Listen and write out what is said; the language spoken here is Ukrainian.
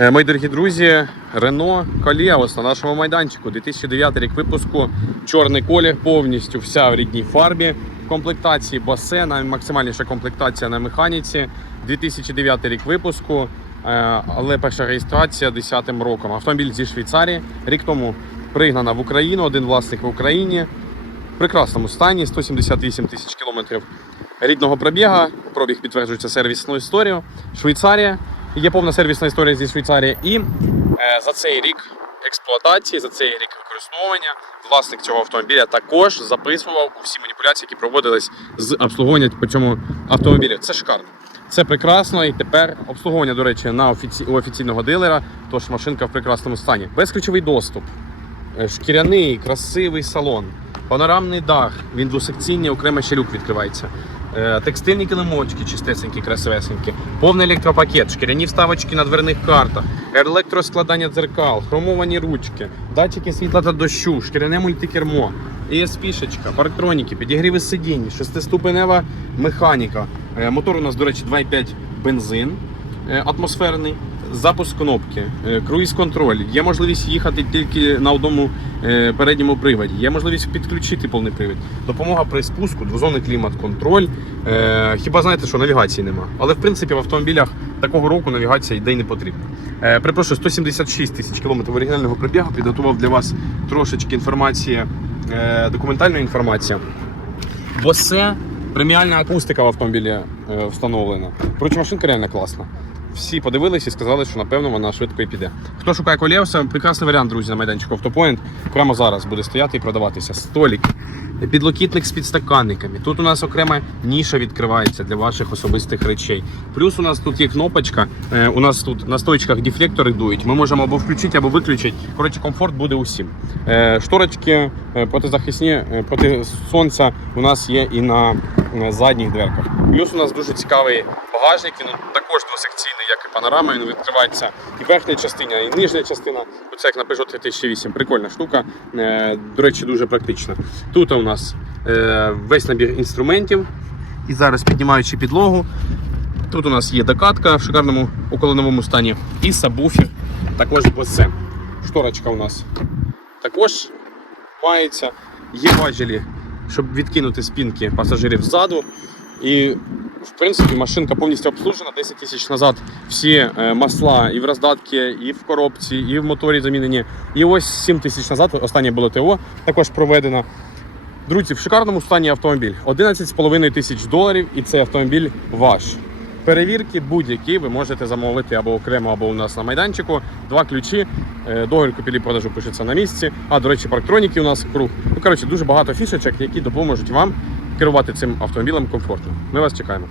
Е, Мої дорогі друзі, Рено Колєвос на нашому майданчику. 2009 рік випуску. Чорний колір повністю вся в рідній фарбі. Комплектації басе, наймаксимальніша комплектація на механіці. 2009 рік випуску, е, але перша реєстрація 10 роком. Автомобіль зі Швейцарії. Рік тому пригнана в Україну, один власник в Україні. В прекрасному стані, 178 тисяч кілометрів рідного пробіга. Пробіг підтверджується сервісною історією. Швейцарія. Є повна сервісна історія зі Швейцарії. І е, за цей рік експлуатації, за цей рік використовування власник цього автомобіля також записував усі маніпуляції, які проводились з обслуговування по цьому автомобілю. Це шикарно. Це прекрасно, і тепер обслуговування, до речі, на офіці... у офіційного дилера, тож машинка в прекрасному стані. Безключовий доступ, е, шкіряний, красивий салон, панорамний дах, він двосекційний, окремо ще люк відкривається. Е, Текстильні килимочки, чистесенькі, красивесенькі, повний електропакет, шкіряні вставочки на дверних картах, електроскладання дзеркал, хромовані ручки, датчики світла та дощу, шкіряне мультикермо, ESP-шечка, парктроніки, підігріви сидінь, шестиступенева механіка. Е, Мотор у нас, до речі, 2,5 бензин е, атмосферний. Запуск кнопки, е, круїз-контроль. Є можливість їхати тільки на одному е, передньому приводі. Є можливість підключити повний привід. Допомога при спуску, двозонний клімат-контроль. Е, Хіба знаєте, що навігації нема. Але в принципі в автомобілях такого року навігація йде й не потрібна. Перепрошую, 176 тисяч кілометрів оригінального пробігу. Підготував для вас трошечки інформації, е, документальної інформації. Босе преміальна акустика в автомобілі встановлена. Коротше, машинка реально класна. Всі подивилися і сказали, що напевно вона швидко і піде. Хто шукає колєвса, прекрасний варіант, друзі, на майданчику Автопоінт. Прямо зараз буде стояти і продаватися. Столік, підлокітник з підстаканниками. Тут у нас окрема ніша відкривається для ваших особистих речей. Плюс у нас тут є кнопочка. е, У нас тут на стойчках дефлектори дують. Ми можемо або включити, або виключити. Коротше, комфорт буде усім. Е, Шторочки е, протизахисні проти сонця у нас є і на задніх дверках. Плюс у нас дуже цікавий багажник. Він також двосекційний, як і панорама. Він відкривається і верхня частина, і нижня частина. Оце як на Peugeot 3008. Прикольна штука. Е, До речі, дуже практична. Тут у нас е, весь набір інструментів. І зараз піднімаючи підлогу. Тут у нас є докатка в шикарному околоновому стані. І сабвуфер також босе. Шторочка у нас також мається. Є важелі, щоб відкинути спинки пасажирів ззаду. І, в принципі, машинка повністю обслужена. 10 тисяч назад всі е, масла і в роздатки, і в коробці, і в моторі замінені. І ось 7 тисяч назад, останнє було ТО, також проведено. Друзі, в шикарному стані автомобіль. 11,5 тисяч доларів, і цей автомобіль ваш. Перевірки будь-які ви можете замовити або окремо, або у нас на майданчику. Два ключі. Е, Договір купівлі продажу пишеться на місці. А до речі, парктроніки у нас круг. Ну коротше, дуже багато фішечок, які допоможуть вам керувати цим автомобілем комфортно. Ми вас чекаємо.